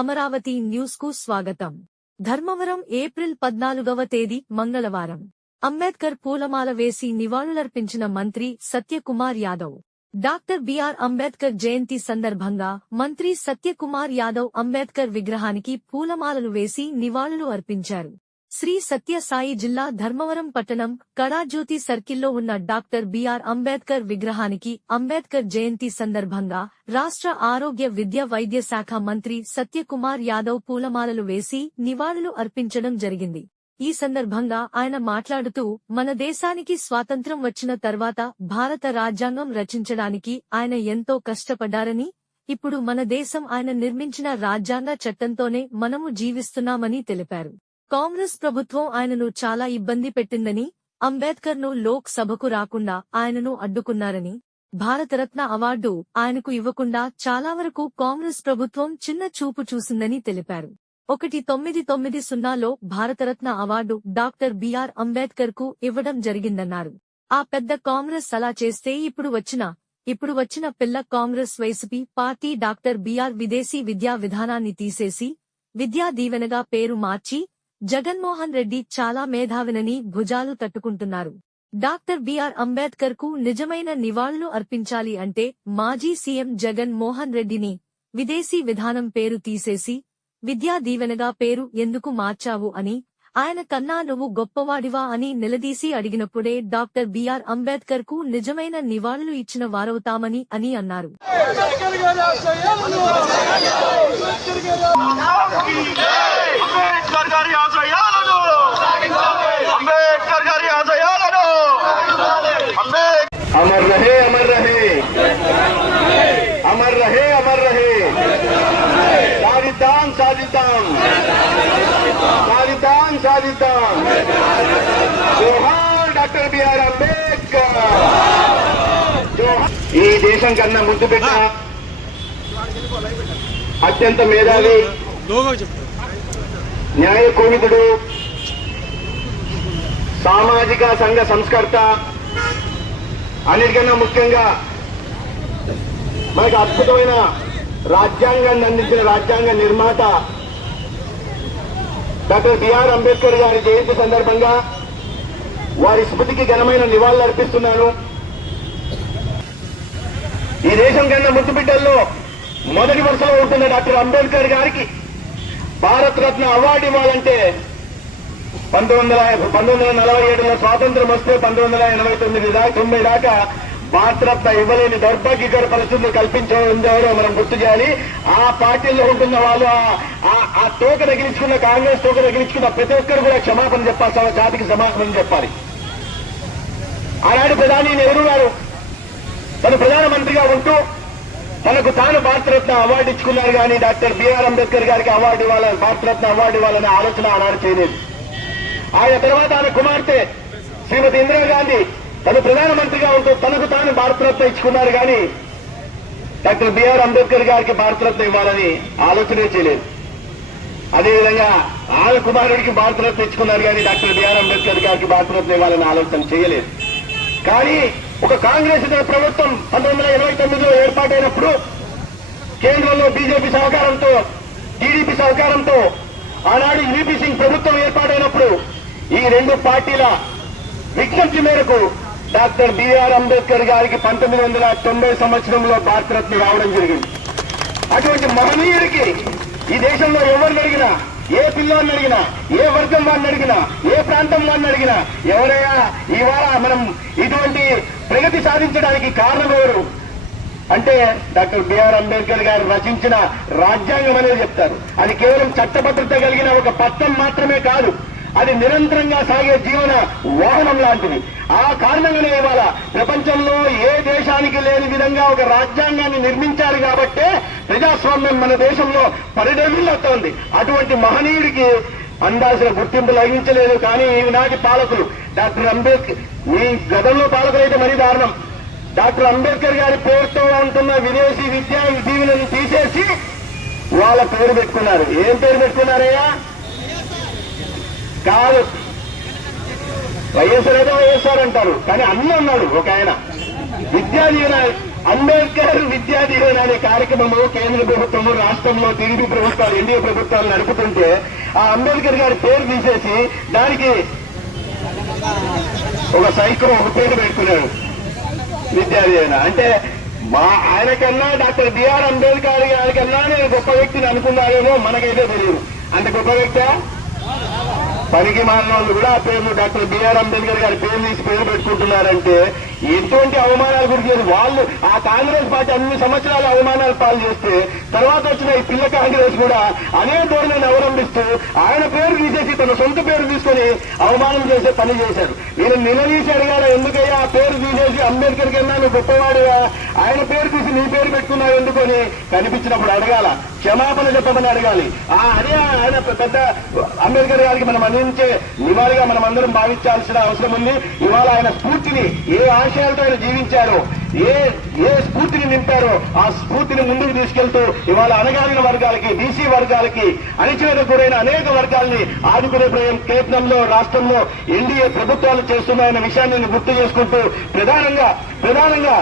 Amaravati news కు స్వాగతం. Dharmavaram April 14వ తేదీ మంగళవారం. అంబేద్కర్ పూలమాల వేసి నివాళులర్పించిన మంత్రి సత్యకుమార్ యాదవ్. డాక్టర్ బిఆర్ అంబేద్కర్ జయంతి సందర్భంగా మంత్రి సత్యకుమార్ యాదవ్ అంబేద్కర్ విగ్రహానికి పూలమాలలు వేసి నివాళులు అర్పించారు. శ్రీ సత్య సాయి జిల్లా ధర్మవరం పట్టణం కళాజ్యోతి సర్కిల్లో ఉన్న డాక్టర్ బిఆర్ అంబేద్కర్ విగ్రహానికి అంబేద్కర్ జయంతి సందర్భంగా రాష్ట్ర ఆరోగ్య విద్య వైద్య శాఖ మంత్రి సత్యకుమార్ యాదవ్ పూలమాలలు వేసి నివాళులు అర్పించడం జరిగింది. ఈ సందర్భంగా ఆయన మాట్లాడుతూ, మన దేశానికి స్వాతంత్ర్యం వచ్చిన తర్వాత భారత రాజ్యాంగం రచించడానికి ఆయన ఎంతో కష్టపడ్డారని, ఇప్పుడు మన దేశం ఆయన నిర్మించిన రాజ్యాంగ చట్టంతోనే మనము జీవిస్తున్నామని తెలిపారు. కాంగ్రెస్ ప్రభుత్వం ఆయనను చాలా ఇబ్బంది పెట్టిందని, అంబేద్కర్ను లోక్ సభకు రాకుండా ఆయనను అడ్డుకున్నారని, భారతరత్న అవార్డు ఆయనకు ఇవ్వకుండా చాలా వరకు కాంగ్రెస్ ప్రభుత్వం చిన్న చూపు చూసిందని తెలిపారు. 1990లో Bharat Ratna award doctor B R Ambedkar కు ఇవ్వడం జరిగిందన్నారు. ఆ పెద్ద కాంగ్రెస్ అలా చేస్తే ఇప్పుడు వచ్చిన పిల్ల కాంగ్రెస్ వైసీపీ పార్టీ డాక్టర్ బిఆర్ విదేశీ విద్యా విధానాన్ని తీసేసి విద్యా దీవెనగా పేరు మార్చి జగన్మోహన్ రెడ్డి చాలా మేధావినని భుజాలు తట్టుకుంటున్నారు. డాక్టర్ బిఆర్ అంబేద్కర్ కు నిజమైన నివాళులు అర్పించాలి అంటే మాజీ సీఎం జగన్ మోహన్ రెడ్డిని విదేశీ విధానం పేరు తీసేసి విద్యా దీవెనగా పేరు ఎందుకు మార్చావు అని, ఆయన కన్నా నువ్వు గొప్పవాడివా అని నిలదీసి అడిగినప్పుడే డాక్టర్ బిఆర్ అంబేద్కర్ కు నిజమైన నివాళులు ఇచ్చిన వారవుతామని అన్నారు. अमर रहे अमर रहे अमर रहे अमर रहे साजिदान साजिदान साजिदान साजिदान जोहार डॉक्टर बिआर अंबेडकर ఈ దేశం కన్నా ముద్దు పెట్టిన అత్యంత మేధావి న్యాయ కోవిదుడు సామాజిక సంఘ సంస్కర్త అన్నిటికన్నా ముఖ్యంగా మనకు అద్భుతమైన రాజ్యాంగాన్ని అందించిన రాజ్యాంగ నిర్మాత డాక్టర్ బిఆర్ అంబేద్కర్ గారి జయంతి సందర్భంగా వారి స్మృతికి ఘనమైన నివాళులు అర్పిస్తున్నాను. ఈ దేశం కన్నా ముద్దు బిడ్డల్లో మొదటి వరుసలో ఉంటున్న డాక్టర్ అంబేద్కర్ గారికి భారత రత్న అవార్డు ఇవ్వాలంటే 1947లో స్వాతంత్రం వస్తే 1989 దాకా భారతరత్న ఇవ్వలేని దౌర్భాగ్యకర పరిస్థితులు కల్పించేవారో మనం గుర్తు చేయాలి. ఆ పార్టీల్లో ఉంటున్న వాళ్ళు ఆ తోక తగిలించుకున్న కాంగ్రెస్ తోక తగిలించుకున్న ప్రతి ఒక్కరు కూడా క్షమాపణ చెప్పాలి, జాతికి సమాపణ చెప్పాలి. ఆనాడు ప్రధాని నెహ్రూ గారు తను ప్రధానమంత్రిగా ఉంటూ తనకు తాను భారతరత్న అవార్డు ఇచ్చుకున్నారు కానీ డాక్టర్ బిఆర్ అంబేద్కర్ గారికి అవార్డు ఇవ్వాలని, భారతరత్న అవార్డు ఇవ్వాలనే ఆలోచన ఆనాడు చేయలేదు. ఆయన తర్వాత ఆయన కుమార్తె శ్రీమతి ఇందిరాగాంధీ తను ప్రధానమంత్రిగా ఉంటూ తనకు తాను భారతరత్న ఇచ్చుకున్నారు కానీ డాక్టర్ బిఆర్ అంబేద్కర్ గారికి భారతరత్న ఇవ్వాలని ఆలోచనే చేయలేదు. అదేవిధంగా ఆమె కుమారుడికి భారతరత్న ఇచ్చుకున్నారు కానీ డాక్టర్ బిఆర్ అంబేద్కర్ గారికి భారతరత్న ఇవ్వాలని ఆలోచన చేయలేదు. కానీ ఒక కాంగ్రెస్ ప్రభుత్వం 1989లో ఏర్పాటైనప్పుడు కేంద్రంలో బీజేపీ సహకారంతో, టీడీపీ సహకారంతో ఆనాడు యూపీ సింగ్ ప్రభుత్వం ఏర్పాటైనప్పుడు ఈ రెండు పార్టీల విజ్ఞప్తి మేరకు డాక్టర్ బిఆర్ అంబేద్కర్ గారికి 1990 సంవత్సరంలో భారతరత్న రావడం జరిగింది. అటువంటి మహనీయుడికి ఈ దేశంలో ఎవరిని అడిగినా, ఏ పిల్లోని అడిగినా, ఏ వర్గం వాడిని అడిగినా, ఏ ప్రాంతం వాడిని అడిగినా, ఎవరైనా ఇవాళ మనం ఇటువంటి ప్రగతి సాధించడానికి కారణం ఎవరు అంటే డాక్టర్ బిఆర్ అంబేద్కర్ గారు రచించిన రాజ్యాంగం అనేది చెప్తారు. అది కేవలం చట్టభద్రత కలిగిన ఒక పత్రం మాత్రమే కాదు, అది నిరంతరంగా సాగే జీవన వాహనం లాంటిది. ఆ కారణంగానే ఇవాళ ప్రపంచంలో ఏ దేశానికి లేని విధంగా ఒక రాజ్యాంగాన్ని నిర్మించారు కాబట్టే ప్రజాస్వామ్యం మన దేశంలో పరిడవిల్లుతోంది. అటువంటి మహనీయుడికి అందాల్సిన గుర్తింపు లభించలేదు. కానీ ఈనాటి పాలకులు డాక్టర్ అంబేద్కర్, ఈ గతంలో పాలకులు అయితే మరీ దారుణం, డాక్టర్ అంబేద్కర్ గారి పేరుతో ఉంటున్న విదేశీ విద్యా దీవెనను తీసేసి వాళ్ళ పేరు పెట్టుకున్నారు. ఏం పేరు పెట్టుకున్నారయ్యా? కాదు, వైఎస్ఆర్ ఏదో వైఎస్ఆర్ అంటారు, కానీ అన్నీ ఉన్నాడు ఒక ఆయన. విద్యా దీవెన అంబేద్కర్ విద్యా దీవెన అనే కార్యక్రమము కేంద్ర ప్రభుత్వము రాష్ట్రంలో టీడీపీ ప్రభుత్వాలు ఎన్డీఏ ప్రభుత్వాలు నడుపుతుంటే ఆ అంబేద్కర్ గారి పేరు తీసేసి దానికి ఒక సైకో ఒక పేరు పెట్టుకున్నాడు విద్యా దీవెన. అంటే ఆయనకన్నా డాక్టర్ బిఆర్ అంబేద్కర్ గారి కన్నా నేను గొప్ప వ్యక్తిని అనుకున్నారేమో మనకైతే తెలియదు. అంత గొప్ప వ్యక్తి పనికి మారిన వాళ్ళు కూడా ఆ పేరు డాక్టర్ బిఆర్ అంబేద్కర్ గారి పేరు తీసి పేరు పెట్టుకుంటున్నారంటే ఎటువంటి అవమానాలు గురి చేసి వాళ్ళు ఆ కాంగ్రెస్ పార్టీ అన్ని సంవత్సరాలు అవమానాలు పాలు చేస్తే తర్వాత వచ్చిన ఈ పిల్ల కాంగ్రెస్ కూడా అదే ధోరణిని అవలంబిస్తూ ఆయన పేరు తీసేసి తన సొంత పేరు తీసుకుని అవమానం చేసే పని చేశారు. వీళ్ళు నిలదీసి అడగాల, ఎందుకయ్యా ఆ పేరు తీసేసి అంబేద్కర్ కన్నా నువ్వు గొప్పవాడుగా ఆయన పేరు తీసి నీ పేరు పెట్టుకున్నావు ఎందుకని కనిపించినప్పుడు అడగాల, క్షమాపణ చెప్పమని అడగాలి. అదే ఆయన పెద్ద అంబేద్కర్ గారికి మనం అందించే నివాళిగా మనం అందరం భావించాల్సిన అవసరం ఉంది. ఇవాళ ఆయన స్ఫూర్తిని ఏ ఆశయాలతో ఆయన జీవించారో, ఏ స్ఫూర్తిని నింపారో ఆ స్ఫూర్తిని ముందుకు తీసుకెళ్తూ ఇవాళ అణగారిన వర్గాలకి, బీసీ వర్గాలకి, అణచివేత గురైన అనేక వర్గాల్ని ఆదుకునే ప్రయత్నంలో రాష్ట్రంలో ఎన్డీఏ ప్రభుత్వాలు చేస్తున్నాయన్న విషయాన్ని గుర్తు చేసుకుంటూ ప్రధానంగా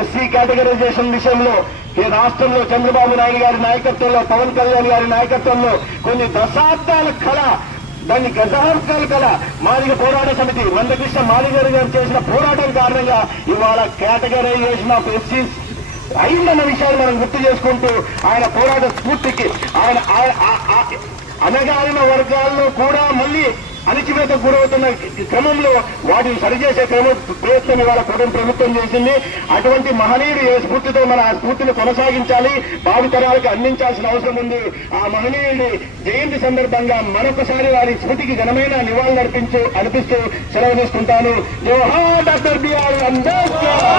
ఎస్సీ కేటగరైజేషన్ విషయంలో ఈ రాష్ట్రంలో చంద్రబాబు నాయుడు గారి నాయకత్వంలో, పవన్ కళ్యాణ్ గారి నాయకత్వంలో కొన్ని దశాబ్దాల కళ, దాన్ని గజార్కాల కళ మాదిగ పోరాట సమితి మందకృష్ణ మాదిగ గారు చేసిన పోరాటం కారణంగా ఇవాళ కేటగరైజేషన్ ఆఫ్ ఎస్సీస్ అయిందన్న విషయాన్ని మనం గుర్తు చేసుకుంటూ ఆయన పోరాట స్ఫూర్తికి ఆయన అణగారిన వర్గాల్లో కూడా మళ్లీ అణచివేత గురవుతున్న క్రమంలో వాటిని సరిచేసే ప్రయత్నం ఇవాళ ప్రభుత్వం చేసింది. అటువంటి మహనీయుడు ఏ స్ఫూర్తితో మన ఆ స్ఫూర్తిని కొనసాగించాలి, భావితరాలకు అందించాల్సిన అవసరం ఉంది. ఆ మహనీయుడి జయంతి సందర్భంగా మరొకసారి వారి స్మృతికి ఘనమైన నివాళులు అర్పిస్తూ సెలవు తీసుకుంటాను. జోహార్ డాక్టర్ బిఆర్ అంబేద్కర్.